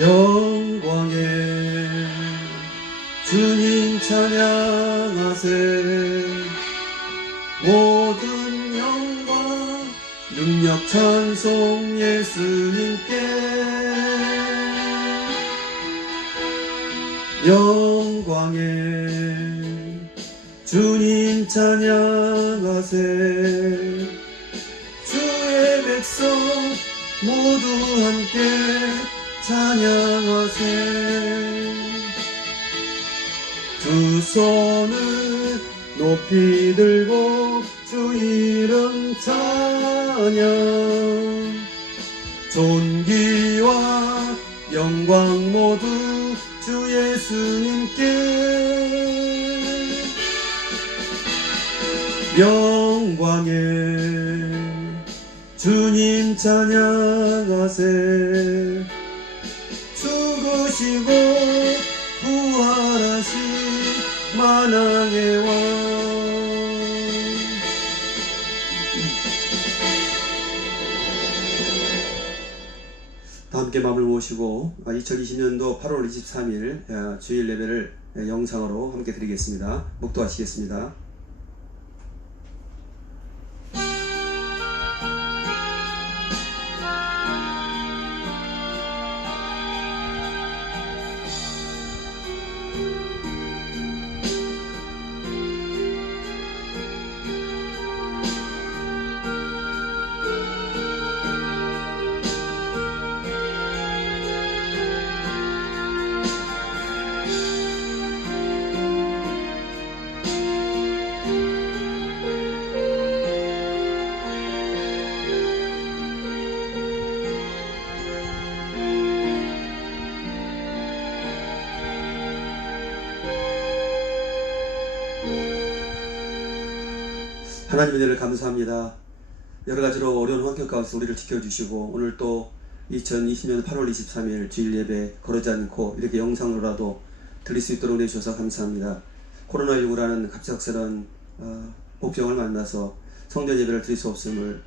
영광에 주님 찬양하세. 모든 영광 능력 찬송 예수님께. 영광에 주님 찬양하세. 주의 백성 모두 함께 찬양하세. 두 손을 높이 들고 주 이름 찬양. 존귀와 영광 모두 주 예수님께. 영광에 주님 찬양하세. 죽으시고 부활하신 만왕의 왕. 다 함께 마음을 모시고 2020년도 8월 23일 주일 예배를 영상으로 함께 드리겠습니다. 묵도하시겠습니다. 하나님 은혜를 감사합니다. 여러가지로 어려운 환경 가운데 우리를 지켜주시고 오늘 또 2020년 8월 23일 주일 예배 거르지 않고 이렇게 영상으로라도 드릴 수 있도록 내주셔서 감사합니다. 코로나19라는 갑작스런 복병을 만나서 성전 예배를 드릴 수 없음을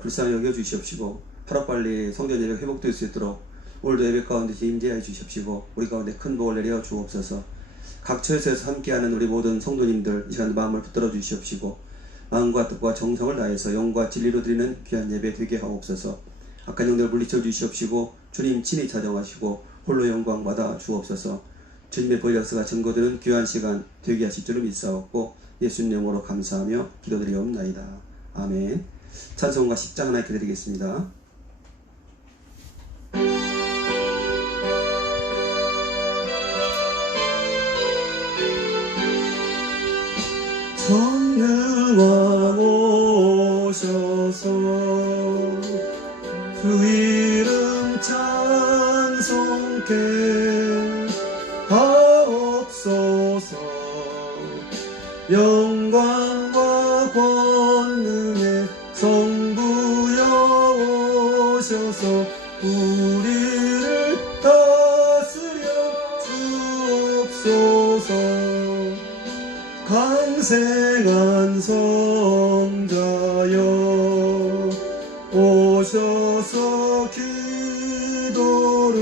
불쌍히 여겨주시옵시고 하루빨리 성전 예배가 회복될 수 있도록 오늘도 예배 가운데 임재하여 주시옵시고 우리 가운데 큰 복을 내려 주옵소서. 각 처소에서 함께하는 우리 모든 성도님들 이 시간 마음을 붙들어 주시옵시고 마음과 뜻과 정성을 다해서 영과 진리로 드리는 귀한 예배 되게 하옵소서. 악한 영들을 물리쳐 주시옵시고 주님 친히 찾아가시고 홀로 영광 받아 주옵소서. 주님의 권력서가 증거되는 귀한 시간 되게 하실 줄을 믿사옵고 예수님 이름으로 감사하며 기도드리옵나이다. 아멘. 찬송가 10장 하나 읽어드리겠습니다. 성령왕 오셔서 그 이름 찬송케 하옵소서. 영광과 권능의 성부여 오셔서 우리를 다스려 주옵소서. 강생한 성자여 오셔서 기도를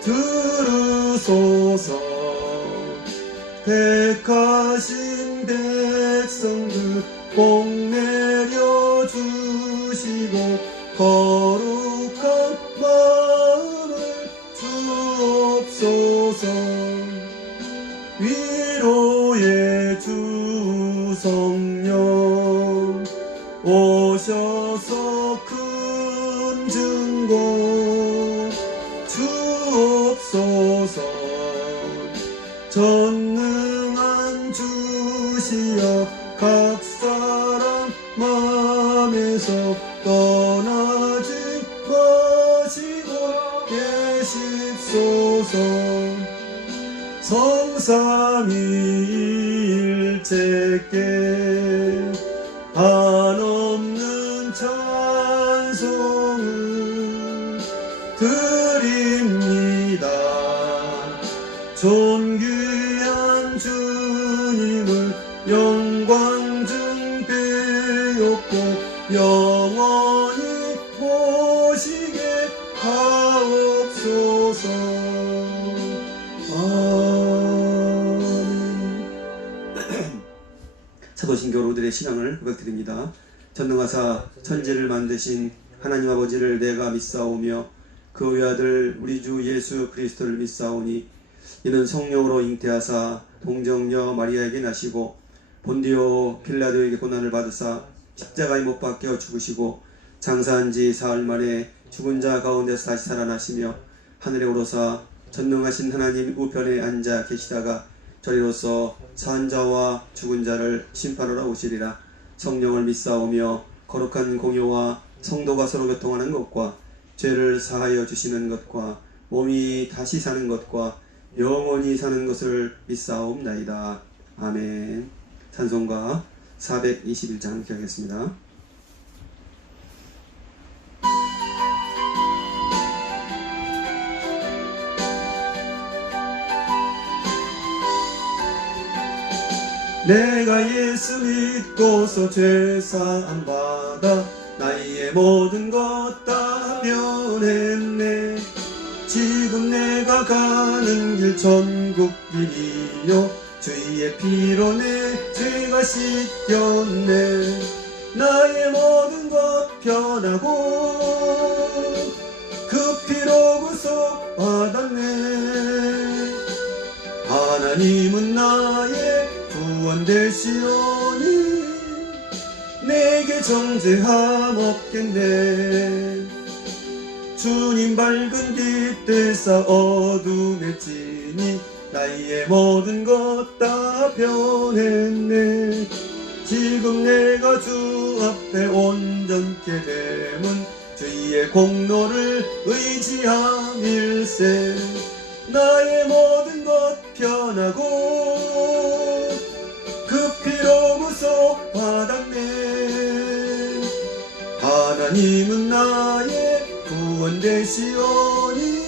들으소서. 택하신 백성들 복 내려 주시고 거룩한 마음을 주옵소서. 위로의 주 성령 오셔서 큰 증거 주옵소서. 전능한 주시여 각 사람 마음에서 떠나지 마시고 계십소서. 성삼위일체께 한없는 찬송을 드립니다. 존귀한 주님을 영광 중 배웠고 영원히 모시게 하옵소서. 개신교로들의 신앙을 고백드립니다. 전능하사 천지를 만드신 하나님 아버지를 내가 믿사오며 그 외아들 우리 주 예수 그리스도를 믿사오니 이는 성령으로 잉태하사 동정녀 마리아에게 나시고 본디오 빌라도에게 고난을 받으사 십자가에 못 박혀 죽으시고 장사한 지 사흘 만에 죽은 자 가운데서 다시 살아나시며 하늘에 오르사 전능하신 하나님 우편에 앉아 계시다가 저리로서 산 자와 죽은 자를 심판하러 오시리라. 성령을 믿사오며 거룩한 공효와 성도가 서로 교통하는 것과 죄를 사하여 주시는 것과 몸이 다시 사는 것과 영원히 사는 것을 믿사옵나이다. 아멘. 찬송가 421장 함께 하겠습니다. 내가 예수 믿고서 죄사함 받아 나의 모든 것 다 변했네. 지금 내가 가는 길 천국 길이요 주의 피로 내 죄가 씻겼네. 나의 모든 것 변하고 그 피로 구속 받았네. 하나님은 나의 구원 되시오니 내게 정죄함 없겠네. 주님 밝은 빛 되사 어둠에 지니 나의 모든 것 다 변했네. 지금 내가 주 앞에 온전케 됨은 주의 공로를 의지함일세. 나의 모든 것 변하고 그 피로 구속 받았네. 하나님은 나의 구원 되시오니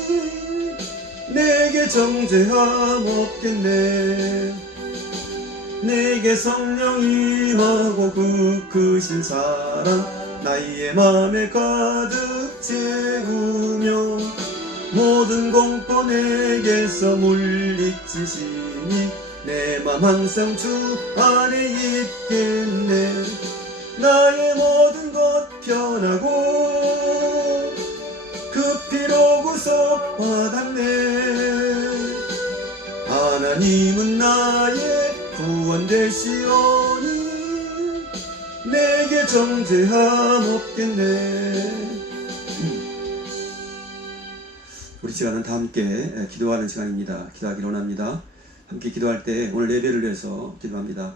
내게 정죄함 없겠네. 내게 성령 임하고 그 크신 사랑 나의 맘에 가득 채우며 모든 공포 내게서 물리치시니 내 맘 항상 주 안에 있겠네. 나의 모든 것 변하고 그 피로 구속 받았네. 하나님은 나의 구원 되시오니 내게 정죄함 없겠네. 우리 시간은 다 함께 기도하는 시간입니다. 기도하기로 원합니다. 함께 기도할 때 오늘 예배를 위해서 기도합니다.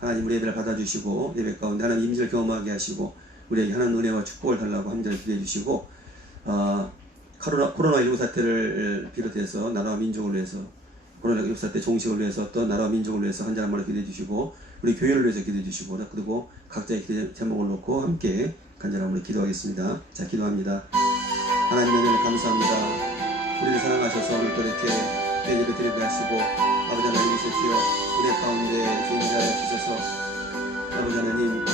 하나님 우리 예배를 받아주시고 예배 가운데 하나님 임재를 경험하게 하시고 우리에게 하나님 은혜와 축복을 달라고 함께 기도해 주시고 코로나19 사태를 비롯해서 나라와 민족을 위해서 코로나19 사태 종식을 위해서 또 나라와 민족을 위해서 한 자한 말로 기도해 주시고 우리 교회를 위해서 기도해 주시고 그리고 각자의 기도 제목을 놓고 함께 간절함으로 기도하겠습니다. 자, 기도합니다. 하나님 은혜를 감사합니다. 우리를 사랑하셔서 오늘 또 이렇게 예배 드리게 하시고 아버지 하나님이시여 우리 가운데 주인자여 주셔서 아버지 하나님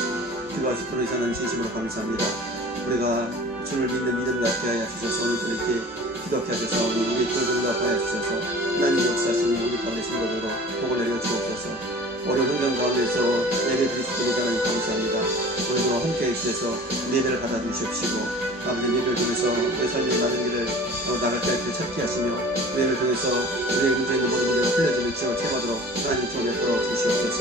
기도할 수 있도록 하는 진심으로 감사합니다. 우리가 주를 믿는 믿음 갖게 하여 주셔서 오늘 또 이렇게 기도케 하셔서 우리 교회를 갖게 하여 주셔서 하나님 역사하시는 우리 가운데 신고대로 복을 내려 주옵소서. 어려운 환경 가운데서 예배 드릴 수 있도록 하나님 감사합니다. 오늘도 함께 해주셔서 예배를 받아주시옵시고 아버지 예배를 통해서 우리 삶의 많은 길을 나갈 때 찾게 하시며 예배를 통해서 우리의 문제 있는 모든 문제가 풀려지는 지역을 채워도록 하나님 주을 베풀어 주시옵소서.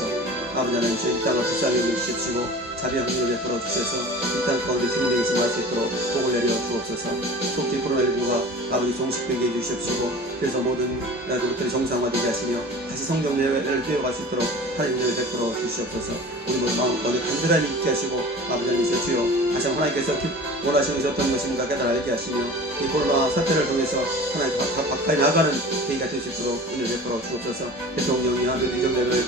아버지 하나님 저희 이 땅을 불쌍히 여기시옵시고 자비와 긍휼을 베풀어 주셔서 이 땅 가운데 주님에게 말할 수 있도록 복을 내려 주옵소서. 속히 코로나19가 아버지 종식되게 해주시옵시고 그래서 모든 나라들이 정상화되게 하시며 다시 성경 예배를 되어갈 수 있도록 하나님 은혜를 베풀어 주시옵소서. 우리 모든 마음가운데 간절함이 있게 하시고 아버지 하나님 주여 다시 한번 하나님께서 원하시는 것이 어떤 것인가 깨달아 알게 하시며 이 코로나 사태를 통해서 하나님 가까이 나가는 계기가 될 수 있도록 은혜를 베풀어 주옵소서. 대통령이나 대정대를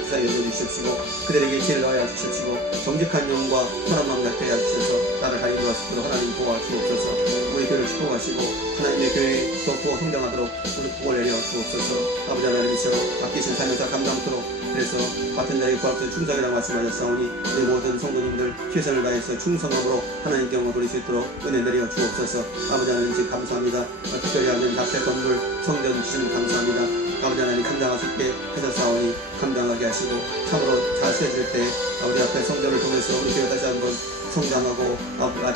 부상히 여겨주시옵시고 그들에게 지혜를 더하여 주시옵시고 정직한 영과 편한 마음 갖게 하여 주셔서 나를 하나님 도와주시도록 하나님 도와주옵소서. 우리 교회를 축복하시고 하나님의 교회 더 성장하도록 우리 복을 내려 주옵소서. 아버지 하나님이시여 아끼신 삶에서 감당토록 그래서 같은 자에게 구합된 충성이라고 말씀하셨사오니 우리 모든 성도님들 최선을 다해서 충성함으로 하나님께 영광 돌릴 수 있도록 은혜 내려 주옵소서. 아버지 하나님 감사합니다. 특별히 하나님 앞에 건물 성전 주시는 감사합니다. 아버지 하나님 감당할 수 있게 하셨사오니 감당하게 하시고 참으로 잘 세질 때 우리 앞에 성전을 통해서 우리 교회 다시 한번 성장하고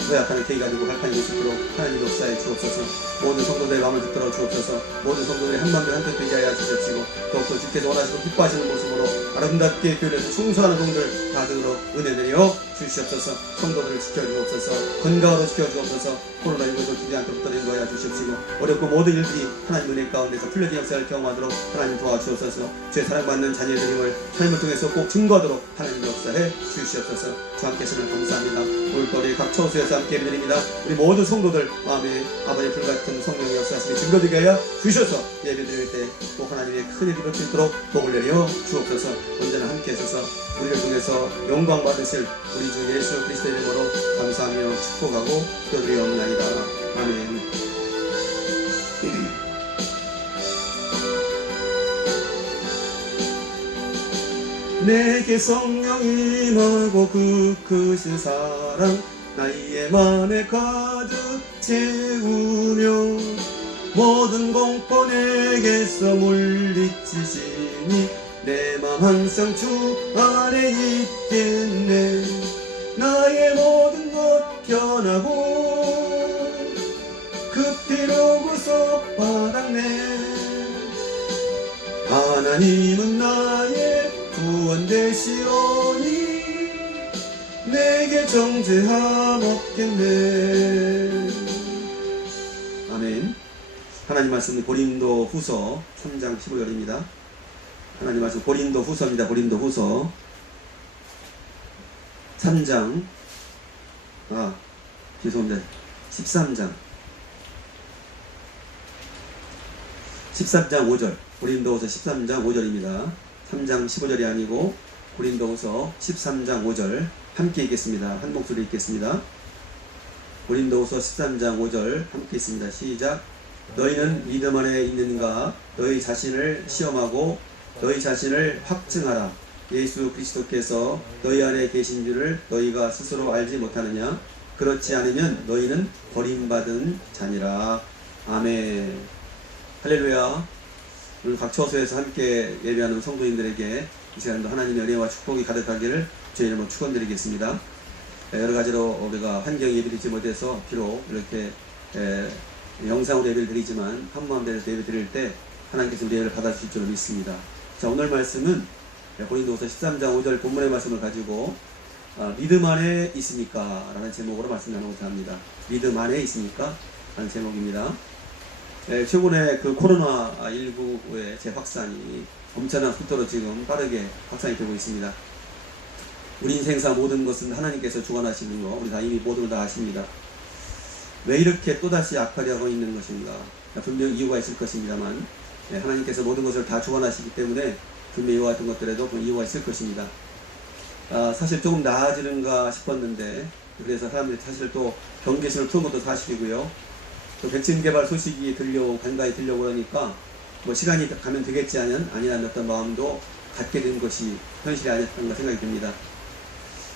도약하는 계기가 되고 발판이 될 수 있도록 하나님 역사해 주옵소서. 모든 성도들의 마음을 붙들어 주옵소서. 모든 성도들이 한마음에 한뜻 되게 하여 주십시고 더욱더 주께서 원하시고 기뻐하시는 모습으로 아름답게 교회에서 충성하는 종들 다들어 은혜 내려 주시옵소서. 성도들을 지켜주옵소서. 건강으로 지켜주옵소서. 코로나19도 주지 않게 붙들어 인도하여 주십시고 어렵고 모든 일들이 하나님 은혜 가운데서 풀려진 역사를 경험하도록 하나님 도와주옵소서. 주의 사랑받는 자녀들임을 삶을 통해서 꼭 증거하도록 하나님 역사해 주시옵소서. 주 함께 하시는 감사합니다. 오늘도 우리 각 처소에서 함께 예배드립니다. 우리 모든 성도들 마음에 아버지의 불같은 성령의 역사하심이 증거되게 하여 주셔서 예배드릴 때 꼭 하나님의 큰 일이 볼 수 있도록 복을 내려 주옵소서. 언제나 함께 하셔서 우리를 통해서 영광 받으실 우리 주 예수 그리스도의 이름으로 감사하며 축복하고 기도드리옵나이다. 아멘. 내게 성령 임하고 그 크신 사랑 나의 맘에 가득 채우며 모든 공포 내게서 물리치시니 내 맘 항상 주 안에 있겠네. 나의 모든 것 변하고 그 피로 구속 받았네. 하나님은 나의 구원 되시오니 내게 정죄함 없겠네. 아멘. 하나님 말씀은 고린도 후서 3장 15절입니다. 하나님 말씀 고린도 후서입니다. 고린도 후서 3장 죄송합니다. 13장 5절 고린도후서 13장 5절입니다. 3장 15절이 아니고 고린도후서 13장 5절 함께 읽겠습니다. 한 목소리 읽겠습니다. 고린도후서 13장 5절 함께 있습니다. 시작. 너희는 믿음 안에 있는가? 너희 자신을 시험하고 너희 자신을 확증하라. 예수 그리스도께서 너희 안에 계신 줄을 너희가 스스로 알지 못하느냐? 그렇지 않으면 너희는 버림받은 자니라. 아멘. 할렐루야. 오늘 각 처소에서 함께 예배하는 성도님들에게 이 시간도 하나님의 은혜와 축복이 가득하기를 주의 이름으로 축원드리겠습니다. 여러 가지로 우리가 환경이 예배드리지 못해서 비록 이렇게 영상으로 예배를 드리지만 한마음 대해서 예배 드릴 때 하나님께서 우리 예배를 받아주실 줄 믿습니다. 자, 오늘 말씀은 고린도후서 13장 5절 본문의 말씀을 가지고 믿음 안에 있습니까? 라는 제목으로 말씀 나누고자 합니다. 믿음 안에 있습니까? 라는 제목입니다. 최근에 그 코로나19의 재확산이 엄청난 속도로 지금 빠르게 확산이 되고 있습니다. 우리 인생사 모든 것은 하나님께서 주관하시는 거 우리 다 이미 모두 다 아십니다. 왜 이렇게 또다시 악화되어 있는 것인가? 분명 이유가 있을 것입니다만 하나님께서 모든 것을 다 주관하시기 때문에 분명 이와 같은 것들에도 이유가 있을 것입니다. 사실 조금 나아지는가 싶었는데 그래서 사람들이 사실 또 경계심을 푸는 것도 사실이고요. 또 백신 개발 소식이 간간히 들려오고 그러니까 뭐 시간이 가면 되겠지 아니라는 어떤 마음도 갖게 된 것이 현실이 아니었던가 생각이 듭니다.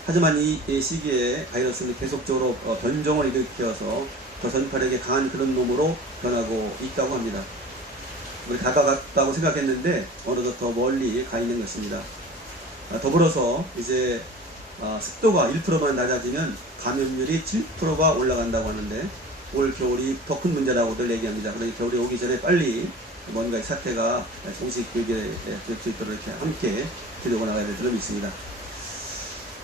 하지만 이 시기에 바이러스는 계속적으로 변종을 일으켜서 더 전파력이 강한 그런 놈으로 변하고 있다고 합니다. 우리 다가갔다고 생각했는데 어느덧 더 멀리 가 있는 것입니다. 더불어서 이제 습도가 1%만 낮아지면 감염률이 7%가 올라간다고 하는데 올 겨울이 더 큰 문제라고들 얘기합니다. 그러니 겨울이 오기 전에 빨리 뭔가 이 사태가 정식 교육에 될 수 있도록 이렇게 함께 기도가 나가야 될 줄은 믿습니다.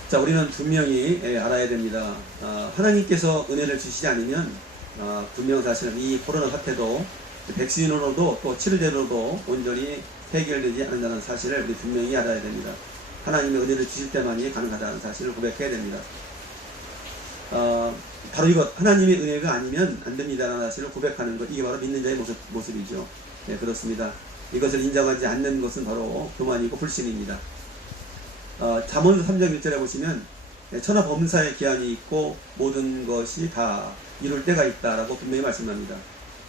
자, 우리는 분명히 알아야 됩니다. 하나님께서 은혜를 주시지 않으면 분명 사실은 이 코로나 사태도 백신으로도 또 치료제로도 온전히 해결되지 않는다는 사실을 우리 분명히 알아야 됩니다. 하나님의 은혜를 주실 때만이 가능하다는 사실을 고백해야 됩니다. 바로 이것, 하나님의 은혜가 아니면 안 됩니다라는 사실을 고백하는 것, 이게 바로 믿는 자의 모습이죠. 네, 그렇습니다. 이것을 인정하지 않는 것은 바로 교만이고 불신입니다. 잠언 3장 1절에 보시면 천하 범사의 기한이 있고 모든 것이 다 이룰 때가 있다라고 분명히 말씀합니다.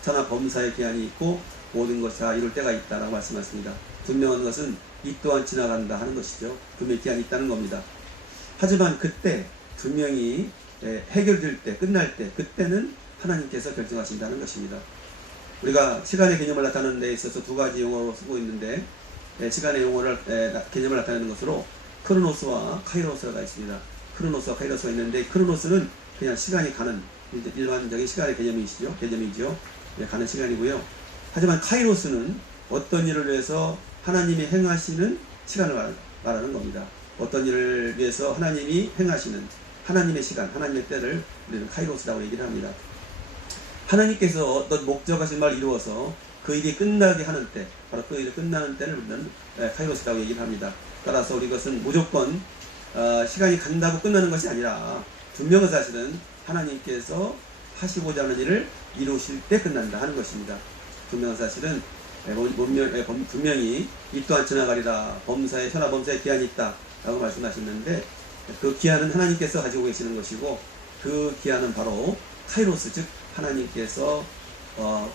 천하 범사의 기한이 있고 모든 것이 다 이룰 때가 있다라고 말씀하십니다. 분명한 것은 이 또한 지나간다 하는 것이죠. 분명히 기한이 있다는 겁니다. 하지만 그때 분명히 해결될 때, 끝날 때, 그때는 하나님께서 결정하신다는 것입니다. 우리가 시간의 개념을 나타내는 데 있어서 두 가지 용어로 쓰고 있는데, 시간의 용어를 개념을 나타내는 것으로 크로노스와 카이로스가 있습니다. 크로노스와 카이로스가 있는데, 크로노스는 그냥 시간이 가는 일반적인 시간의 개념이죠. 가는 시간이고요. 하지만 카이로스는 어떤 일을 위해서 하나님이 행하시는 시간을 말하는 겁니다. 어떤 일을 위해서 하나님이 행하시는 하나님의 시간, 하나님의 때를 우리는 카이로스라고 얘기를 합니다. 하나님께서 어떤 목적하신 바를 이루어서 그 일이 끝나게 하는 때, 바로 그 일이 끝나는 때를 우리는 카이로스라고 얘기를 합니다. 따라서 우리 것은 무조건 시간이 간다고 끝나는 것이 아니라 분명한 사실은 하나님께서 하시고자 하는 일을 이루실 때 끝난다 하는 것입니다. 분명한 사실은 분명히 이 또한 지나가리라, 현아범사의 기한이 있다 라고 말씀하셨는데, 그 기한은 하나님께서 가지고 계시는 것이고, 그 기한은 바로 카이로스, 즉 하나님께서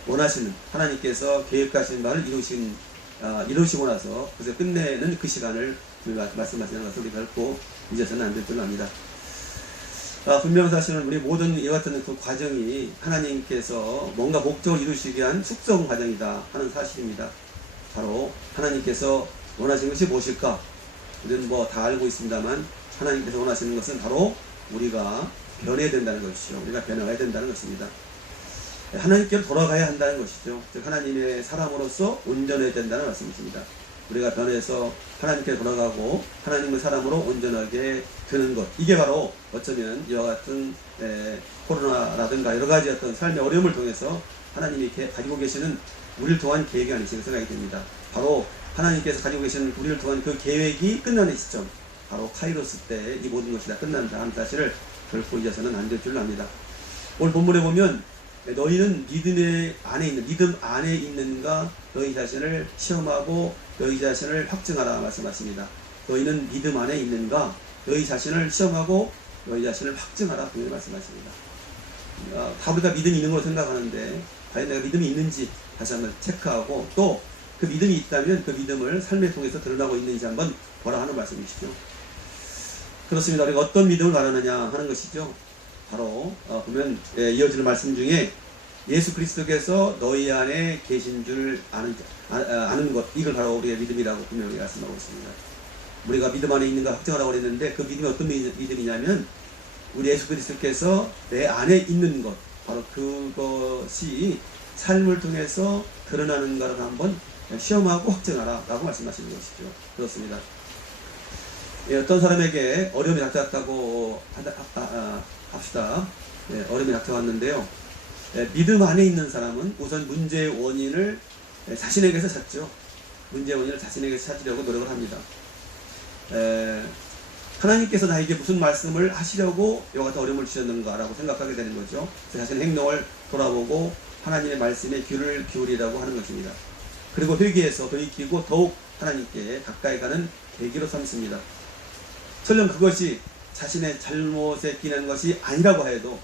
원하시는, 하나님께서 계획하신 바를 이루시고 나서 그래서 끝내는 그 시간을 말씀하시는 것을 우리 결코 잊어서는 안 될 줄 압니다. 분명한 사실은 우리 모든 이와 같은 그 과정이 하나님께서 뭔가 목적을 이루시기 위한 숙성 과정이다 하는 사실입니다. 바로 하나님께서 원하시는 것이 무엇일까? 우리는 뭐 다 알고 있습니다만, 하나님께서 원하시는 것은 바로 우리가 변해야 된다는 것이죠. 우리가 변화해야 된다는 것입니다. 하나님께로 돌아가야 한다는 것이죠. 즉 하나님의 사람으로서 온전해야 된다는 말씀이십니다. 우리가 변해서 하나님께 돌아가고 하나님의 사람으로 온전하게 되는 것, 이게 바로 어쩌면 이와 같은 코로나라든가 여러 가지 어떤 삶의 어려움을 통해서 하나님이 가지고 계시는 우리를 통한 계획이 아니신가 생각이 됩니다. 바로 하나님께서 가지고 계시는 우리를 통한 그 계획이 끝나는 시점, 바로 카이로스 때 이 모든 것이 다 끝난다 하는 사실을 결코 잊어서는 안 될 줄 압니다. 오늘 본문에 보면 너희는 믿음 안에 있는가 너희 자신을 시험하고 너희 자신을 확증하라 말씀하십니다. 너희는 믿음 안에 있는가 너희 자신을 시험하고 너희 자신을 확증하라 분명히 말씀하십니다. 다들 다 믿음이 있는 걸로 생각하는데 과연 내가 믿음이 있는지 다시 한번 체크하고, 또 그 믿음이 있다면 그 믿음을 삶에 통해서 드러나고 있는지 한번 보라 하는 말씀이시죠. 그렇습니다. 우리가 어떤 믿음을 말하느냐 하는 것이죠. 바로 보면 이어지는 말씀 중에 예수 그리스도께서 너희 안에 계신 줄 아는 것, 이걸 바로 우리의 믿음이라고 분명히 말씀하고 있습니다. 우리가 믿음 안에 있는가 확정하라고 그랬는데, 그 믿음이 어떤 믿음이냐면 우리 예수 그리스도께서 내 안에 있는 것, 바로 그것이 삶을 통해서 드러나는가를 한번 시험하고 확정하라 라고 말씀하시는 것이죠. 그렇습니다. 어떤 사람에게 어려움이 닥쳐왔다고 합시다. 어려움이 닥쳐왔는데요. 믿음 안에 있는 사람은 우선 문제의 원인을 자신에게서 찾죠. 문제의 원인을 자신에게서 찾으려고 노력을 합니다. 하나님께서 나에게 무슨 말씀을 하시려고 이와 같은 어려움을 주셨는가 라고 생각하게 되는 거죠. 자신의 행동을 돌아보고 하나님의 말씀에 귀를 기울이라고 하는 것입니다. 그리고 회개해서 돌이키고 더욱 하나님께 가까이 가는 계기로 삼습니다. 설령 그것이 자신의 잘못에 기는 것이 아니라고 해도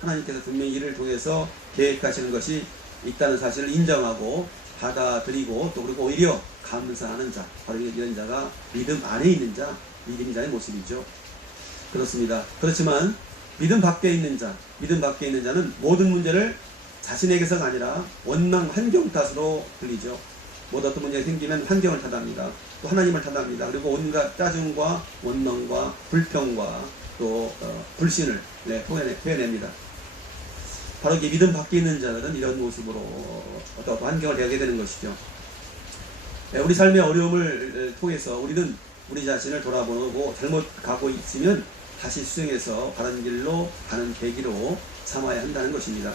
하나님께서 분명히 이를 통해서 계획하시는 것이 있다는 사실을 인정하고 받아들이고, 또 그리고 오히려 감사하는 자, 바로 이런 자가 믿음 안에 있는 자, 믿음인 자의 모습이죠. 그렇습니다. 그렇지만 믿음 밖에 있는 자는 모든 문제를 자신에게서가 아니라 원망 환경 탓으로 들리죠. 어떤 문제가 생기면 환경을 탓합니다. 또 하나님을 탓합니다. 그리고 온갖 짜증과 원망과 불평과 또 불신을 표현합니다. 바로 이 믿음 밖에 있는 자들은 이런 모습으로 어떤 환경을 대하게 되는 것이죠. 우리 삶의 어려움을 통해서 우리는 우리 자신을 돌아보고 잘못 가고 있으면 다시 수정해서 바른 길로 가는 계기로 삼아야 한다는 것입니다.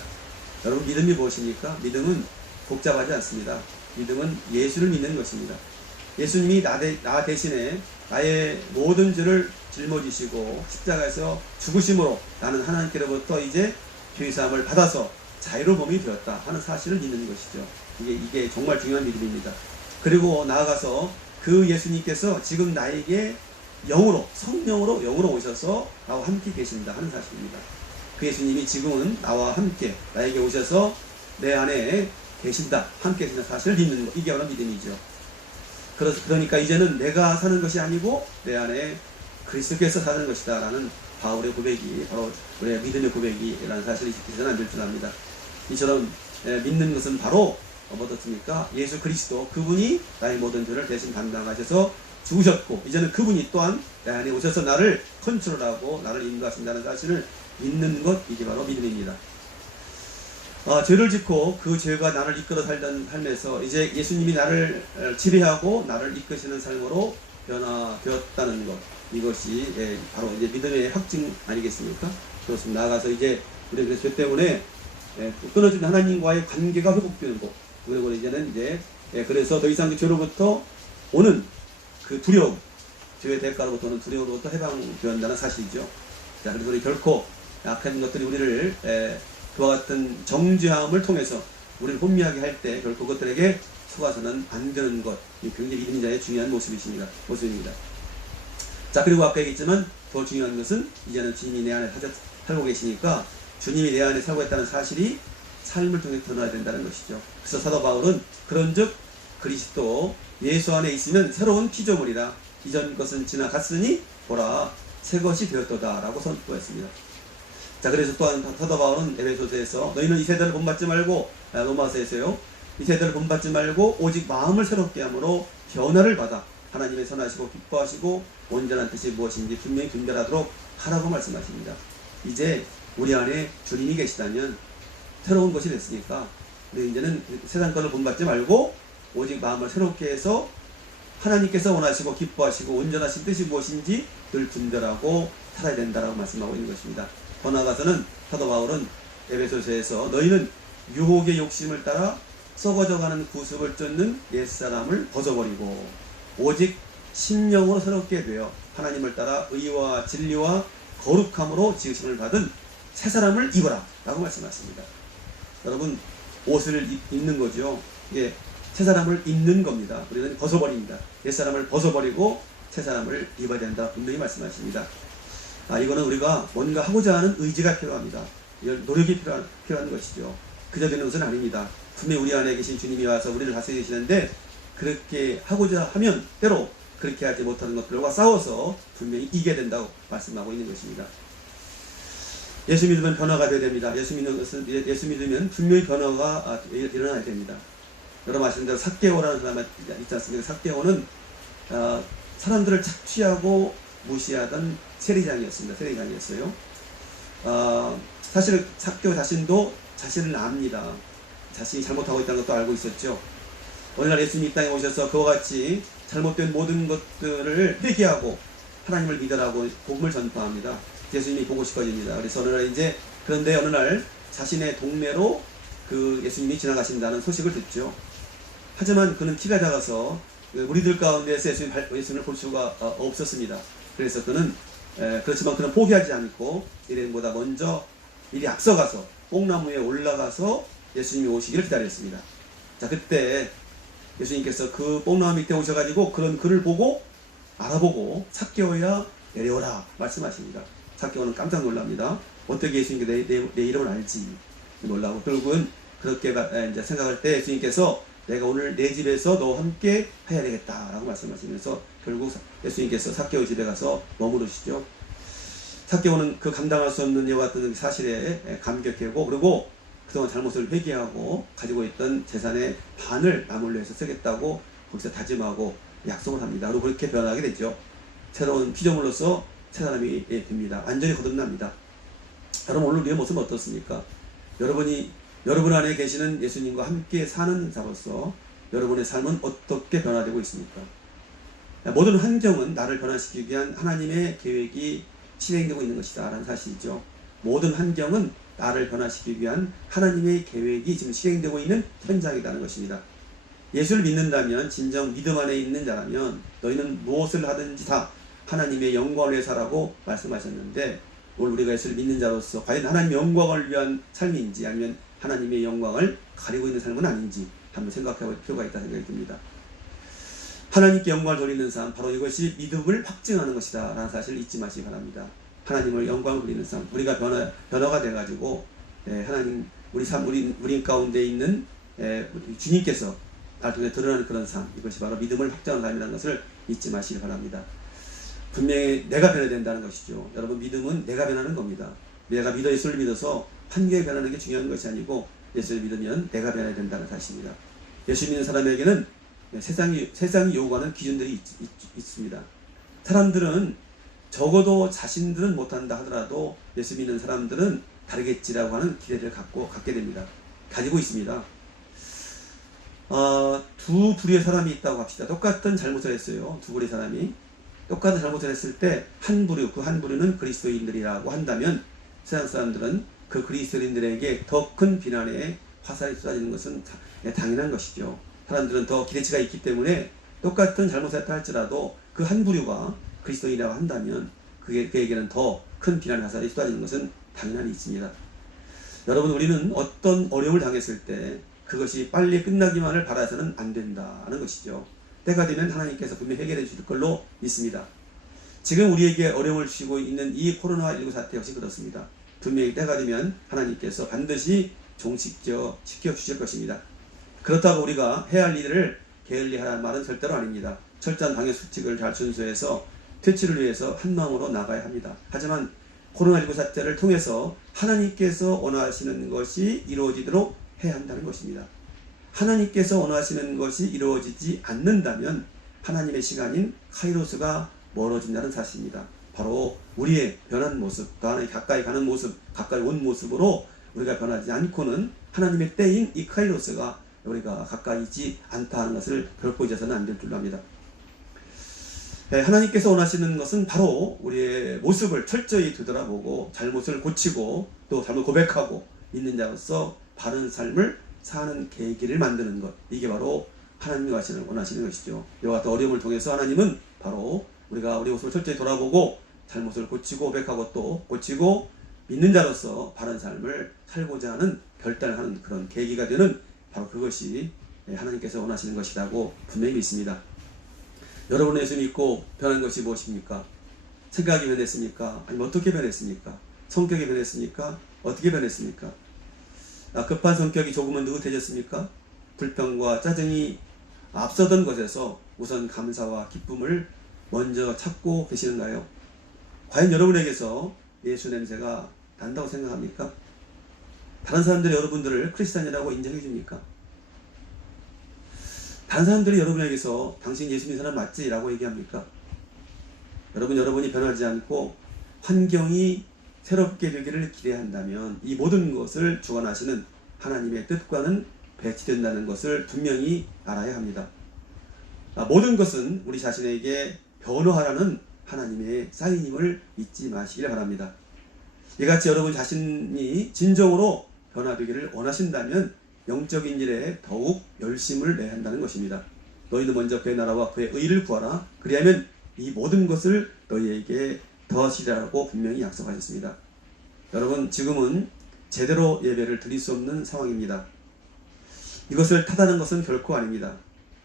여러분, 믿음이 무엇입니까? 믿음은 복잡하지 않습니다. 믿음은 예수를 믿는 것입니다. 예수님이 나 대신에 나의 모든 죄를 짊어지시고 십자가에서 죽으심으로 나는 하나님께로부터 이제 죄사함을 받아서 자유로움이 되었다 하는 사실을 믿는 것이죠. 이게 정말 중요한 믿음입니다. 그리고 나아가서 그 예수님께서 지금 나에게 성령으로 영으로 오셔서 나와 함께 계신다 하는 사실입니다. 그 예수님이 지금은 나와 함께 나에게 오셔서 내 안에 계신다, 함께 계신다 사실을 믿는 것, 이게 바로 믿음이죠. 그러니까 이제는 내가 사는 것이 아니고 내 안에 그리스도께서 사는 것이다 라는 바울의 고백이 바로 우리의 믿음의 고백이라는 사실이 있어서는 안 될 줄 압니다. 이처럼 믿는 것은 바로 어떻습니까? 예수 그리스도, 그분이 나의 모든 죄를 대신 담당하셔서 죽으셨고 이제는 그분이 또한 내 안에 오셔서 나를 컨트롤하고 나를 인도하신다는 사실을 믿는 것, 이게 바로 믿음입니다. 죄를 짓고 그 죄가 나를 이끌어 살던 삶에서 이제 예수님이 나를 지배하고 나를 이끄시는 삶으로 변화되었다는 것, 이것이 바로 이제 믿음의 확증 아니겠습니까? 그렇습니다. 나아가서 이제 우리가 죄 때문에 끊어진 하나님과의 관계가 회복되고, 그리고 이제는 이제 그래서 더 이상 그 죄로부터 오는 그 두려움, 죄의 대가로부터 오는 두려움으로부터 해방되었다는 사실이죠. 자, 그래서 우리 결코 악한 것들이 우리를 그와 같은 정죄함을 통해서 우리를 혼미하게 할 때 결코 그것들에게 속아서는 안 되는 것, 이 굉장히 믿는 자의 중요한 모습입니다. 자, 그리고 아까 얘기했지만 더 중요한 것은 이제는 주님이 내 안에 살고 계시니까 주님이 내 안에 살고 있다는 사실이 삶을 통해 드러나야 된다는 것이죠. 그래서 사도 바울은 그런즉 그리스도 예수 안에 있으면 새로운 피조물이라, 이전 것은 지나갔으니 보라 새 것이 되었도다 라고 선포했습니다. 자, 그래서 또한 사도 바울은 에베소서에서 너희는 이 세대를 본받지 말고, 로마서에서요, 이 세대를 본받지 말고 오직 마음을 새롭게 함으로 변화를 받아 하나님의 선하시고 기뻐하시고 온전한 뜻이 무엇인지 분명히 분별하도록 하라고 말씀하십니다. 이제 우리 안에 주님이 계시다면 새로운 것이 됐으니까 우리 이제는 세상 것을 본받지 말고 오직 마음을 새롭게 해서 하나님께서 원하시고 기뻐하시고 온전하신 뜻이 무엇인지 늘 분별하고 살아야 된다라고 말씀하고 있는 것입니다. 더 나아가서는 사도 바울은 에베소서에서 너희는 유혹의 욕심을 따라 썩어져가는 구습을 쫓는 옛사람을 벗어버리고 오직 심령으로 새롭게 되어 하나님을 따라 의와 진리와 거룩함으로 지으심을 받은 새 사람을 입어라 라고 말씀하십니다. 여러분, 옷을 입는 거죠. 이게 새 사람을 입는 겁니다. 우리는 벗어버립니다. 옛 사람을 벗어버리고 새 사람을 입어야 된다 분명히 말씀하십니다. 이거는 우리가 뭔가 하고자 하는 의지가 필요합니다. 노력이 필요한 것이죠. 그저 되는 것은 아닙니다. 분명히 우리 안에 계신 주님이 와서 우리를 다스리시는데 그렇게 하고자 하면 때로 그렇게 하지 못하는 것들과 싸워서 분명히 이겨야 된다고 말씀하고 있는 것입니다. 예수 믿으면 변화가 되어야 됩니다. 예수 믿으면 분명히 변화가 일어나야 됩니다. 여러분 아시는 대로 삭개오라는 사람이 있지 않습니까? 삭개오는 사람들을 착취하고 무시하던 세리장이었습니다. 세리장이었어요. 사실 삭개오 자신도 자신을 압니다. 자신이 잘못하고 있다는 것도 알고 있었죠. 오늘날 예수님이 이 땅에 오셔서 그와 같이 잘못된 모든 것들을 회개하고 하나님을 믿으라고 복음을 전파합니다. 예수님이 보고 싶어집니다. 그래서 그런데 어느 날 자신의 동네로 그 예수님이 지나가신다는 소식을 듣죠. 하지만 그는 키가 작아서 무리들 가운데서 예수님을 볼 수가 없었습니다. 그래서 그렇지만 그는 포기하지 않고 일행보다 먼저 미리 앞서가서 뽕나무에 올라가서 예수님이 오시기를 기다렸습니다. 자, 그때 예수님께서 그 뽕나무 밑에 오셔가지고 그런 그를 보고 알아보고 삭개오야 내려오라 말씀하십니다. 삭개오는 깜짝 놀랍니다. 어떻게 예수님께 내 이름을 알지? 놀라고 결국은 그렇게 이제 생각할 때 예수님께서 내가 오늘 내 집에서 너와 함께 해야 되겠다라고 말씀하시면서 결국 예수님께서 삭개오 집에 가서 머무르시죠. 삭개오는 그 감당할 수 없는 이와 같은 사실에 감격하고 그리고 그동안 잘못을 회개하고 가지고 있던 재산의 반을 나물로 해서 쓰겠다고 거기서 다짐하고 약속을 합니다. 그리고 그렇게 변하게 되죠. 새로운 피조물로서 새 사람이 됩니다. 완전히 거듭납니다. 여러분 오늘 우리의 모습은 어떻습니까? 여러분 안에 계시는 예수님과 함께 사는 자로서 여러분의 삶은 어떻게 변화되고 있습니까? 모든 환경은 나를 변화시키기 위한 하나님의 계획이 실행되고 있는 것이다 라는 사실이죠. 모든 환경은 나를 변화시키기 위한 하나님의 계획이 지금 실행되고 있는 현장이라는 것입니다. 예수를 믿는다면 진정 믿음 안에 있는 자라면 너희는 무엇을 하든지 다 하나님의 영광을 위해서라고 말씀하셨는데 오늘 우리가 예수를 믿는 자로서 과연 하나님의 영광을 위한 삶인지 아니면 하나님의 영광을 가리고 있는 삶은 아닌지 한번 생각해 볼 필요가 있다는 생각이 듭니다. 하나님께 영광을 돌리는 삶, 바로 이것이 믿음을 확증하는 것이다 라는 사실을 잊지 마시기 바랍니다. 하나님을 영광을 돌리는 삶, 우리가 변화가 돼가지고 하나님 우리 가운데 있는 주님께서 날 통해 드러나는 그런 삶, 이것이 바로 믿음을 확장하는 삶이라는 것을 잊지 마시기 바랍니다. 분명히 내가 변해야 된다는 것이죠. 여러분, 믿음은 내가 변하는 겁니다. 내가 예수를 믿어서 환경이 변하는 게 중요한 것이 아니고 예수를 믿으면 내가 변해야 된다는 사실입니다. 예수 믿는 사람에게는 세상이 요구하는 기준들이 있습니다. 사람들은 적어도 자신들은 못한다 하더라도 예수 믿는 사람들은 다르겠지라고 하는 기대를 갖게 됩니다. 가지고 있습니다. 두 부류의 사람이 있다고 합시다. 똑같은 잘못을 했어요. 두 부류의 사람이 똑같은 잘못을 했을 때 한 부류, 그 한 부류는 그리스도인들이라고 한다면 세상 사람들은 그 그리스도인들에게 더 큰 비난의 화살이 쏟아지는 것은 당연한 것이죠. 사람들은 더 기대치가 있기 때문에 똑같은 잘못을 했다 할지라도 그 한 부류가 그리스도인이라고 한다면 그에게는 더 큰 비난의 화살이 쏟아지는 것은 당연히 있습니다. 여러분, 우리는 어떤 어려움을 당했을 때 그것이 빨리 끝나기만을 바라서는 안 된다는 것이죠. 때가 되면 하나님께서 분명히 해결해 주실 걸로 믿습니다. 지금 우리에게 어려움을 주시고 있는 이 코로나19 사태 역시 그렇습니다. 분명히 때가 되면 하나님께서 반드시 종식시켜 주실 것입니다. 그렇다고 우리가 해야 할 일을 게을리하라는 말은 절대로 아닙니다. 철저한 방역 수칙을 잘 준수해서 퇴치를 위해서 한 마음으로 나가야 합니다. 하지만 코로나19 사태를 통해서 하나님께서 원하시는 것이 이루어지도록 해야 한다는 것입니다. 하나님께서 원하시는 것이 이루어지지 않는다면 하나님의 시간인 카이로스가 멀어진다는 사실입니다. 바로 우리의 변한 모습, 또 하나님 가까이 가는 모습, 가까이 온 모습으로 우리가 변하지 않고는 하나님의 때인 이 카이로스가 우리가 가까이 있지 않다 하는 것을 결코 잊어서는 안 될 줄로 압니다. 하나님께서 원하시는 것은 바로 우리의 모습을 철저히 되돌아보고 잘못을 고치고 또 잘못 고백하고 있는 자로서 바른 삶을 사는 계기를 만드는 것, 이게 바로 하나님이 원하시는 것이죠. 이와 같은 어려움을 통해서 하나님은 바로 우리가 우리 모습을 철저히 돌아보고 잘못을 고치고 고백하고 또 고치고 믿는 자로서 바른 삶을 살고자 하는 결단을 하는 그런 계기가 되는 바로 그것이 하나님께서 원하시는 것이라고 분명히 믿습니다. 여러분의 예수 믿고 변한 것이 무엇입니까? 생각이 변했습니까? 아니면 어떻게 변했습니까? 성격이 변했습니까? 어떻게 변했습니까? 급한 성격이 조금은 느긋해졌습니까? 불평과 짜증이 앞서던 것에서 우선 감사와 기쁨을 먼저 찾고 계시는가요? 과연 여러분에게서 예수 냄새가 난다고 생각합니까? 다른 사람들이 여러분들을 크리스찬이라고 인정해 줍니까? 다른 사람들이 여러분에게서 당신 예수 믿는 사람 맞지? 라고 얘기합니까? 여러분이 변하지 않고 환경이 새롭게 되기를 기대한다면 이 모든 것을 주관하시는 하나님의 뜻과는 배치된다는 것을 분명히 알아야 합니다. 모든 것은 우리 자신에게 변화하라는 하나님의 사인임을 잊지 마시길 바랍니다. 이같이 여러분 자신이 진정으로 변화되기를 원하신다면 영적인 일에 더욱 열심을 내야 한다는 것입니다. 너희는 먼저 그의 나라와 그의 의를 구하라. 그리하면 이 모든 것을 너희에게 더하시리라고 분명히 약속하셨습니다. 여러분, 지금은 제대로 예배를 드릴 수 없는 상황입니다. 이것을 탓하는 것은 결코 아닙니다.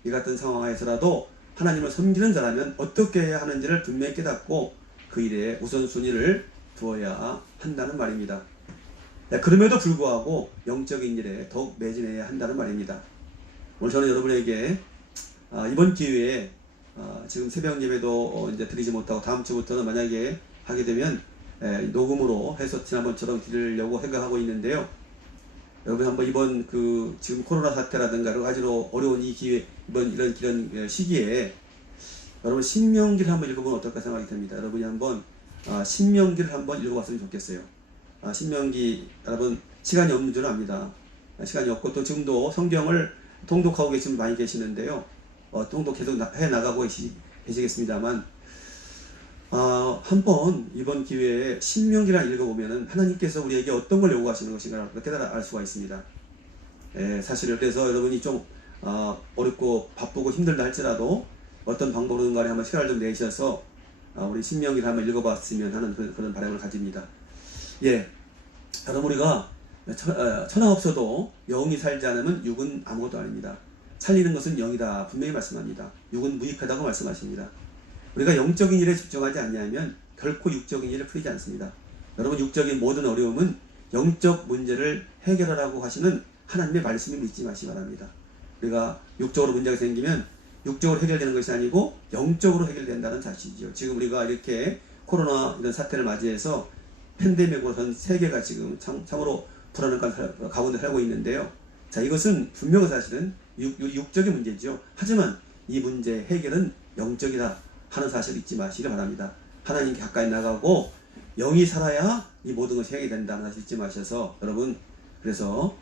이 같은 상황에서라도 하나님을 섬기는 자라면 어떻게 해야 하는지를 분명히 깨닫고 그 일에 우선순위를 두어야 한다는 말입니다. 그럼에도 불구하고 영적인 일에 더욱 매진해야 한다는 말입니다. 오늘 저는 여러분에게 이번 기회에 지금 새벽 예배도 이제 드리지 못하고 다음 주부터는 만약에 하게 되면 녹음으로 해서 지난번처럼 드리려고 생각하고 있는데요. 여러분 한번 이번 지금 코로나 사태라든가 여러 가지로 어려운 이 기회, 이런 시기에 여러분 신명기를 한번 읽어보면 어떨까 생각이 듭니다. 여러분이 한번 신명기를 한번 읽어봤으면 좋겠어요. 신명기, 여러분 시간이 없는 줄 압니다. 시간이 없고 또 지금도 성경을 통독하고 계신 분 많이 계시는데요. 통독 계속 해나가고 계시겠습니다만 한번 이번 기회에 신명기를 읽어보면은 하나님께서 우리에게 어떤 걸 요구하시는 것인가 깨달아 알 수가 있습니다. 사실 그래서 여러분이 좀 어렵고 바쁘고 힘들다 할지라도 어떤 방법으로든 간에 한번 시간을 좀 내셔서 우리 신명기를 한번 읽어봤으면 하는 그런 바람을 가집니다. 여러분, 우리가 천하 없어도 영이 살지 않으면 육은 아무것도 아닙니다. 살리는 것은 영이다 분명히 말씀합니다. 육은 무익하다고 말씀하십니다. 우리가 영적인 일에 집중하지 않냐면 결코 육적인 일을 풀리지 않습니다. 여러분, 육적인 모든 어려움은 영적 문제를 해결하라고 하시는 하나님의 말씀을 믿지 마시기 바랍니다. 우리가 육적으로 문제가 생기면 육적으로 해결되는 것이 아니고 영적으로 해결된다는 사실이죠. 지금 우리가 이렇게 코로나 이런 사태를 맞이해서 팬데믹으로 전 세계가 지금 참으로 불안한 가운데 살고 있는데요. 자, 이것은 분명한 사실은 육적인 문제죠. 하지만 이 문제 해결은 영적이다 하는 사실을 잊지 마시기 바랍니다. 하나님께 가까이 나가고 영이 살아야 이 모든 것이 해결된다는 사실 잊지 마셔서 여러분, 그래서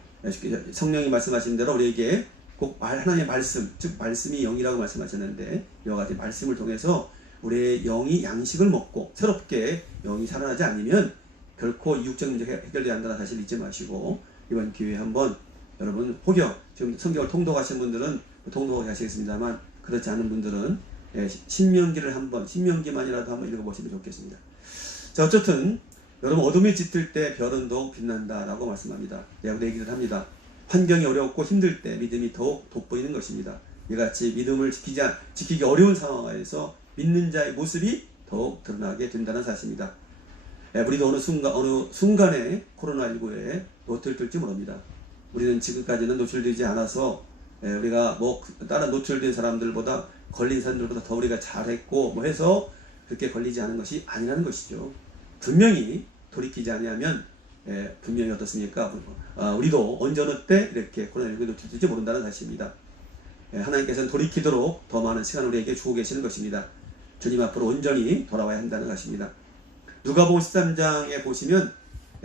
성령이 말씀하신 대로 우리에게 꼭 하나님의 말씀, 즉 말씀이 영이라고 말씀하셨는데 이와 같이 말씀을 통해서 우리의 영이 양식을 먹고 새롭게 영이 살아나지 않으면 결코 육적 문제가 해결되어야 한다는 사실을 잊지 마시고 이번 기회에 한번 여러분 혹여 지금 성경을 통독하신 분들은 통독하게 하시겠습니다만 그렇지 않은 분들은 신명기를 한번 신명기만이라도 한번 읽어보시면 좋겠습니다. 자, 어쨌든 여러분 어둠이 짙을 때 별은 더욱 빛난다라고 말씀합니다. 내가 얘기를 합니다. 환경이 어렵고 힘들 때 믿음이 더욱 돋보이는 것입니다. 이같이 믿음을 지키기 어려운 상황에서 믿는 자의 모습이 더욱 드러나게 된다는 사실입니다. 우리도 어느 순간에 코로나19에 노출될지 모릅니다. 우리는 지금까지는 노출되지 않아서 우리가 뭐 다른 노출된 사람들보다 걸린 사람들보다 더 우리가 잘했고 뭐 해서 그렇게 걸리지 않은 것이 아니라는 것이죠. 분명히 돌이키지 않으면 분명히 어떻습니까? 우리도 언제 어느 때 이렇게 코로나19에 노출될지 모른다는 사실입니다. 하나님께서는 돌이키도록 더 많은 시간을 우리에게 주고 계시는 것입니다. 주님 앞으로 온전히 돌아와야 한다는 것입니다. 누가복음 13장에 보시면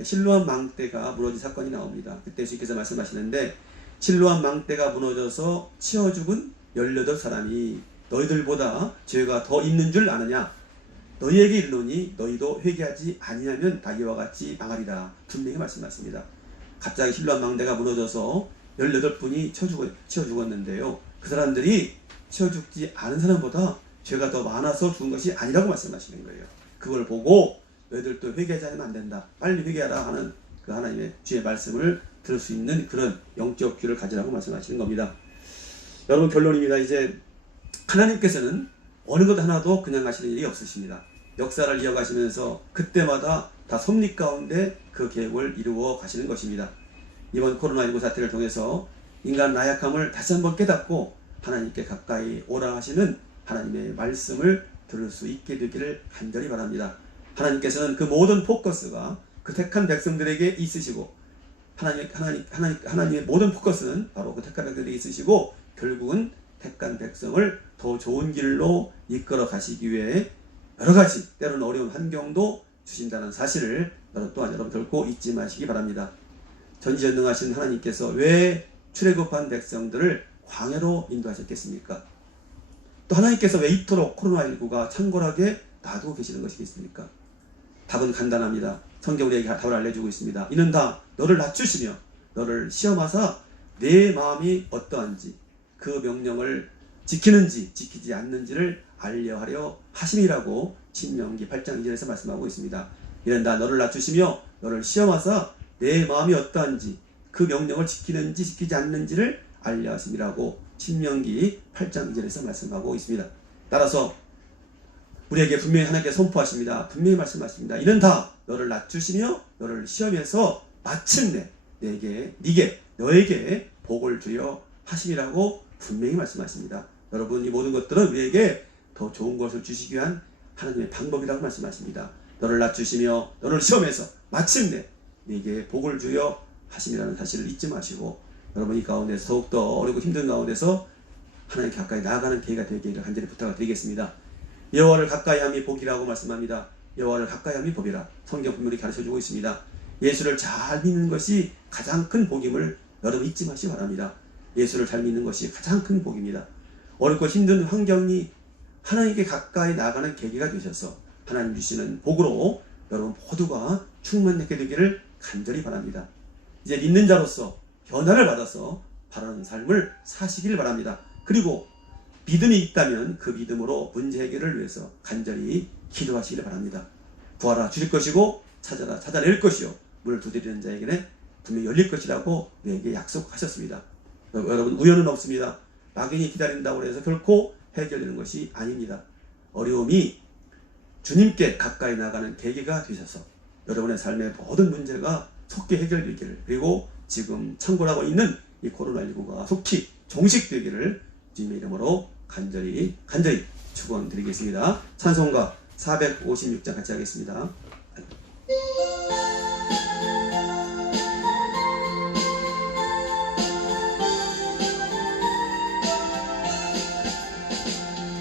실로암 망대가 무너진 사건이 나옵니다. 그때 주님께서 말씀하시는데 실로암 망대가 무너져서 치어 죽은 18사람이 너희들보다 죄가 더 있는 줄 아느냐? 너희에게 이르노니 너희도 회개하지 아니하면 다기와 같이 망하리라. 분명히 말씀하십니다. 갑자기 실로암 망대가 무너져서 18분이 치어 죽었는데요. 그 사람들이 치어 죽지 않은 사람보다 죄가 더 많아서 죽은 것이 아니라고 말씀하시는 거예요. 그걸 보고 너희들도 회개하지 않으면 안 된다. 빨리 회개하라 하는 그 하나님의 주의 말씀을 들을 수 있는 그런 영적 귀를 가지라고 말씀하시는 겁니다. 여러분 결론입니다. 이제 하나님께서는 어느 것 하나도 그냥 하시는 일이 없으십니다. 역사를 이어가시면서 그때마다 다 섭리 가운데 그 계획을 이루어 가시는 것입니다. 이번 코로나19 사태를 통해서 인간 나약함을 다시 한번 깨닫고 하나님께 가까이 오라 하시는 하나님의 말씀을 들을 수 있게 되기를 간절히 바랍니다. 하나님께서는 그 모든 포커스가 그 택한 백성들에게 있으시고 하나님의 모든 포커스는 바로 그 택한 백성들에게 있으시고 결국은 택한 백성을 더 좋은 길로 이끌어 가시기 위해 여러가지 때로는 어려운 환경도 주신다는 사실을 또한 여러분 결코 잊지 마시기 바랍니다. 전지전능하신 하나님께서 왜 출애굽한 백성들을 광야로 인도하셨겠습니까? 또 하나님께서 왜 이토록 코로나19가 창궐하게 놔두고 계시는 것이겠습니까? 답은 간단합니다. 성경 우리에게 답을 알려주고 있습니다. 이는 다 너를 낮추시며 너를 시험하사 내 마음이 어떠한지 그 명령을 지키는지 지키지 않는지를 알려하려 하심이라고 신명기 8장 2절에서 말씀하고 있습니다. 이는 다 너를 낮추시며 너를 시험하사 내 마음이 어떠한지 그 명령을 지키는지 지키지 않는지를 알려하심이라고 신명기 8장 2절에서 말씀하고 있습니다. 따라서 우리에게 분명히 하나님께 선포하십니다. 분명히 말씀하십니다. 이는 다 너를 낮추시며 너를 시험해서 마침내 너에게 복을 주려 하심이라고 분명히 말씀하십니다. 여러분 이 모든 것들은 우리에게 더 좋은 것을 주시기 위한 하나님의 방법이라고 말씀하십니다. 너를 낮추시며 너를 시험해서 마침내 네게 복을 주려 하심이라는 사실을 잊지 마시고 여러분 이 가운데서 더욱더 어렵고 힘든 가운데서 하나님 가까이 나아가는 기회가 되기를 간절히 부탁을 드리겠습니다. 여호와를 가까이 함이 복이라고 말씀합니다. 여호와를 가까이 함이 복이라 성경 분명히 가르쳐주고 있습니다. 예수를 잘 믿는 것이 가장 큰 복임을 여러분 잊지 마시기 바랍니다. 예수를 잘 믿는 것이 가장 큰 복입니다. 어렵고 힘든 환경이 하나님께 가까이 나가는 계기가 되셔서 하나님 주시는 복으로 여러분 모두가 충만하게 되기를 간절히 바랍니다. 이제 믿는 자로서 변화를 받아서 바라는 삶을 사시길 바랍니다. 그리고 믿음이 있다면 그 믿음으로 문제 해결을 위해서 간절히 기도하시길 바랍니다. 구하라 주실 것이고 찾아라 찾아낼 것이요 문을 두드리는 자에게는 분명히 열릴 것이라고 우리에게 약속하셨습니다. 여러분 우연은 없습니다. 막연히 기다린다고 해서 결코 해결되는 것이 아닙니다. 어려움이 주님께 가까이 나가는 계기가 되셔서 여러분의 삶의 모든 문제가 속히 해결되기를 그리고 지금 창궐하고 있는 이 코로나19가 속히 종식되기를 주님의 이름으로 간절히 축원드리겠습니다. 찬송가 456장 같이 하겠습니다.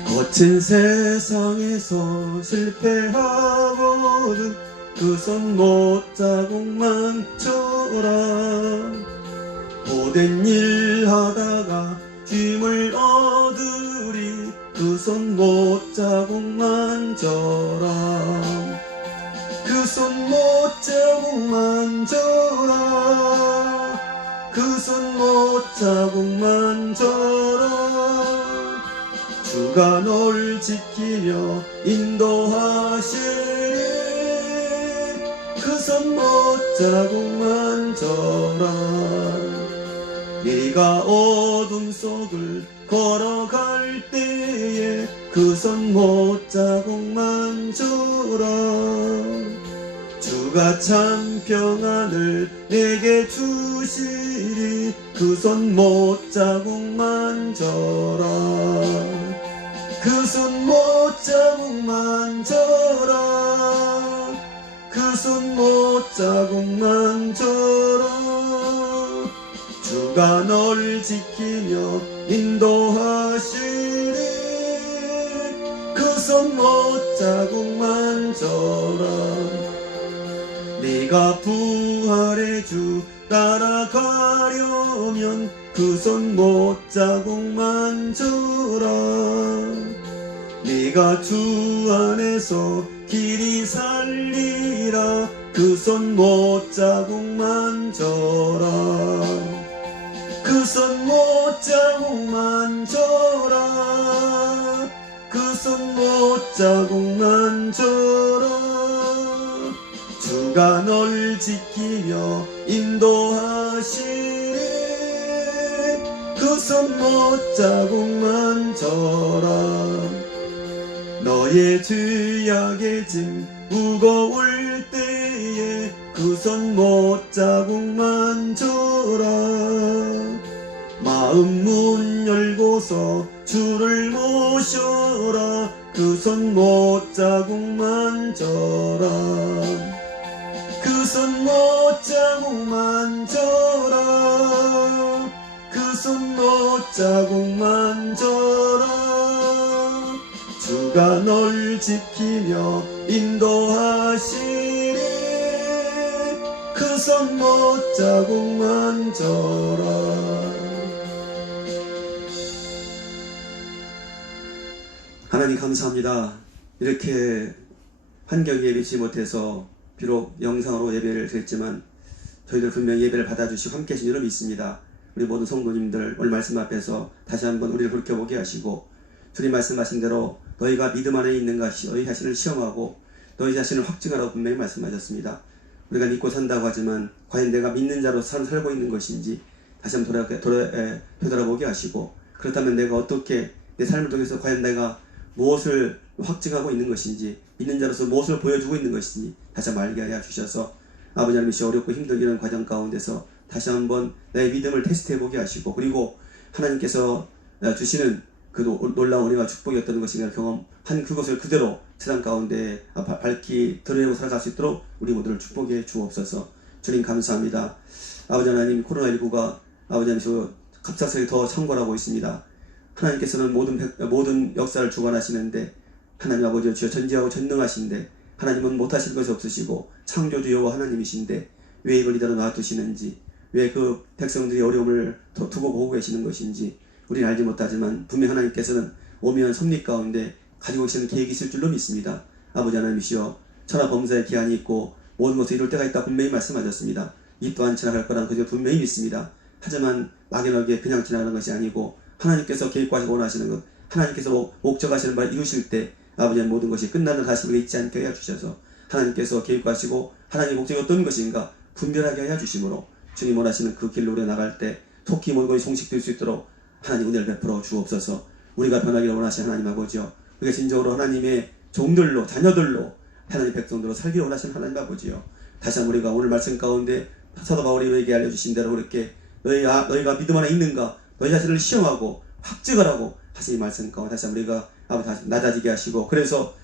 거친 세상에서 실패하고는 그 손 못자국만 쳐라. 못된 일 하다가 힘을 얻으리 그 손 못자국만 져라. 그 손 못자국만 져라. 그 손 못자국만 져라. 주가 널 지키며 인도하시리 그 손 못자국만 져라. 네가 어둠 속을 걸어갈 때에 그 손 못자국만 져라. 주가 참 평안을 내게 주시리 그 손 못자국만 져라. 그 손 못자국만 져라. 그 손 못자국만 져라. 주가 널 지키며 인도하시리 그 손 못자국만 져라. 네가 부활의 주 따라가려면 그 손 못자국만 져라. 네가 주 안에서 길이 살리라 그 손 못자국만 져라. 그 손 못자국만 져라. 그 손 못자국만 져라. 주가 널 지키며 인도하시리 그 손 못자국만 져라. 너의 죄악의 짐 무거울 때에 그 손 못자국만 져라. 마음 문 열고서 주를 모셔라 그 손 못자국만 져라. 그 손 못자국만 져라. 그 손 못자국만 져라. 주가 널 지키며 인도하시리 그 손 못자국만 져라. 하나님 감사합니다. 이렇게 환경 예배치 못해서 비록 영상으로 예배를 드렸지만 저희들 분명히 예배를 받아주시고 함께 하신 줄을 믿습니다. 우리 모든 성도님들 오늘 말씀 앞에서 다시 한번 우리를 돌이켜보게 하시고 주님 말씀하신 대로 너희가 믿음 안에 있는가 너희 자신을 시험하고 너희 자신을 확증하라고 분명히 말씀하셨습니다. 우리가 믿고 산다고 하지만 과연 내가 믿는 자로 살고 있는 것인지 다시 한번 되돌아보게 하시고 그렇다면 내가 어떻게 내 삶을 통해서 과연 내가 무엇을 확증하고 있는 것인지 믿는 자로서 무엇을 보여주고 있는 것인지 다시 한번 알게 하여 주셔서 아버지 하나님 어렵고 힘든 이런 과정 가운데서 다시 한번 내 믿음을 테스트해보게 하시고 그리고 하나님께서 주시는 그 놀라운 은혜와 축복이었던 것인가 경험한 그것을 그대로 세상 가운데 밝히 드러내고 살아갈 수 있도록 우리 모두를 축복해 주옵소서. 주님 감사합니다. 아버지 하나님 코로나19가 아버지 하나님 갑작스레 더 창궐하고 있습니다. 하나님께서는 모든 역사를 주관하시는데 하나님 아버지 주여 전지하고 전능하신데 하나님은 못하실 것이 없으시고 창조주여와 하나님이신데 왜 이걸 이대로 놔두시는지 왜 그 백성들이 어려움을 두고 보고 계시는 것인지 우리는 알지 못하지만 분명 하나님께서는 오묘한 섭리 가운데 가지고 계시는 계획이 있을 줄로 믿습니다. 아버지 하나님이시여 천하 범사의 기한이 있고 모든 것을 이룰 때가 있다 분명히 말씀하셨습니다. 이 또한 지나갈 거라는 것을 분명히 믿습니다. 하지만 막연하게 그냥 지나가는 것이 아니고 하나님께서 계획하시고 원하시는 것 하나님께서 목적하시는 바를 이루실 때 아버지의 모든 것이 끝나는 다시 우리가 잊지 않게 하여 주셔서 하나님께서 계획하시고 하나님의 목적이 어떤 것인가 분별하게 하여 주심으로 주님 원하시는 그 길로 우리가 나갈 때 속히 모든 것이 종식될 수 있도록 하나님 은혜를 베풀어 주옵소서. 우리가 변하기를 원하시는 하나님 아버지요 우리가 진정으로 하나님의 종들로 자녀들로 하나님 백성들로 살기를 원하시는 하나님 아버지요 다시 한번 우리가 오늘 말씀 가운데 사도 바울이 우리에게 알려주신 대로 그렇게 너희가 믿음 안에 있는가 너희 자신을 시험하고 확증하라고 하신 이 말씀 가운데 다시 한번 우리가 아버지 다시 낮아지게 하시고, 그래서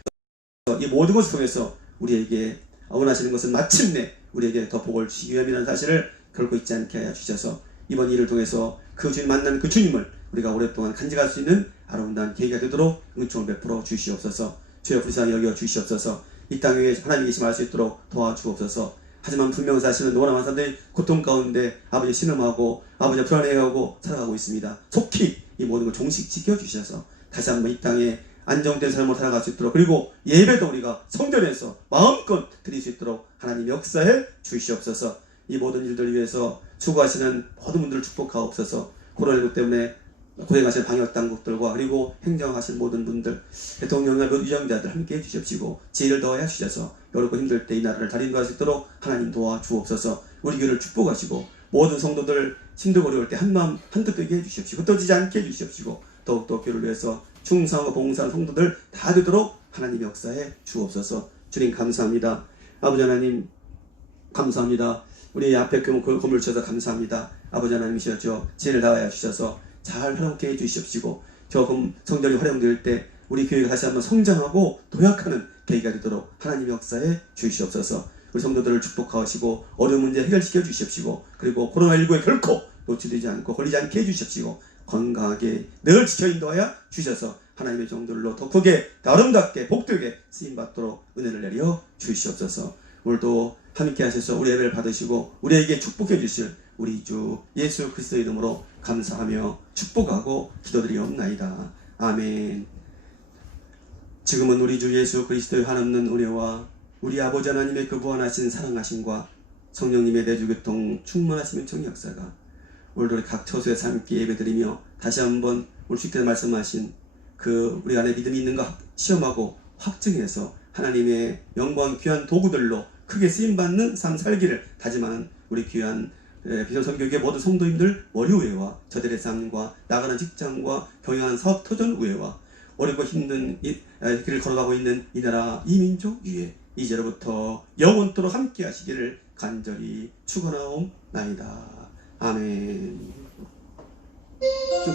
이 모든 것을 통해서 우리에게 원하시는 것은 마침내 우리에게 더 복을 주시기 위함이라는 사실을 결코 잊지 않게 하여 주셔서 이번 일을 통해서 그 주님 만난 그 주님을 우리가 오랫동안 간직할 수 있는 아름다운 계기가 되도록 은총을 베풀어 주시옵소서. 주여 불쌍히 여겨 주시옵소서. 이 땅에 하나님 계심을 알 수 있도록 도와주옵소서. 하지만 분명 사실은 너무나 많은 사람들이 고통 가운데 아버지 신음하고 아버지 불안해하고 살아가고 있습니다. 속히 이 모든 걸 종식시켜 주셔서 다시 한번 이 땅에 안정된 삶을 살아갈 수 있도록, 그리고 예배도 우리가 성전에서 마음껏 드릴 수 있도록 하나님 역사해 주시옵소서. 이 모든 일들을 위해서 수고하시는 모든 분들을 축복하옵소서. 코로나19 때문에 고생하시는 방역당국들과 그리고 행정하시는 모든 분들, 대통령과 유정자들 함께 해주십시고 지혜를 더하여 주셔서 어렵고 힘들 때 이 나라를 잘 인도할 수 있도록 하나님 도와주옵소서. 우리 교회를 축복하시고 모든 성도들 힘들고 어려울 때 한마음 한뜻 되게 해주십시오. 흩어지지 않게 해주십시오. 더욱더 교회를 위해서 충성하고 봉사하는 성도들 다 되도록 하나님 역사해 주옵소서. 주님 감사합니다. 아버지 하나님 감사합니다. 우리 앞에 건물 주셔서 감사합니다. 아버지 하나님이시여 지혜를 다하여 주셔서 잘 활용케 해주십시오. 저 성전이 활용될 때 우리 교회가 다시 한번 성장하고 도약하는 계기가 되도록 하나님 역사해 주시옵소서. 우리 성도들을 축복하시고 어려운 문제 해결시켜 주십시오. 그리고 코로나19에 결코 노출되지 않고 걸리지 않게 해주십시오. 건강하게 늘 지켜 인도하여 주셔서 하나님의 종들로 더 크게 아름답게 복되게 쓰임받도록 은혜를 내려 주시옵소서. 오늘도 함께 하셔서 우리 예배를 받으시고 우리에게 축복해 주실 우리 주 예수 그리스도의 이름으로 감사하며 축복하고 기도드리옵나이다. 아멘. 지금은 우리 주 예수 그리스도의 한없는 은혜와 우리 아버지 하나님의 그 무한하신 사랑하심과 성령님의 내주교통 충만하시는 정역사가 오늘도 우리 각 처소에서 함께 예배드리며 다시 한번 오늘 주께서 말씀하신 그 우리 안에 믿음이 있는가 시험하고 확증해서 하나님의 영광 귀한 도구들로 크게 쓰임받는 삶 살기를 다짐하는 우리 귀한 비전선교회 모든 성도님들 월요회와 저들의 삶과 나가는 직장과 경영하는 사업 터전 우회와 어렵고 힘든 길을 걸어가고 있는 이 나라 이 민족 위에 이제로부터 영원토록 함께 하시기를 간절히 축원하옵나이다. 아멘. 좀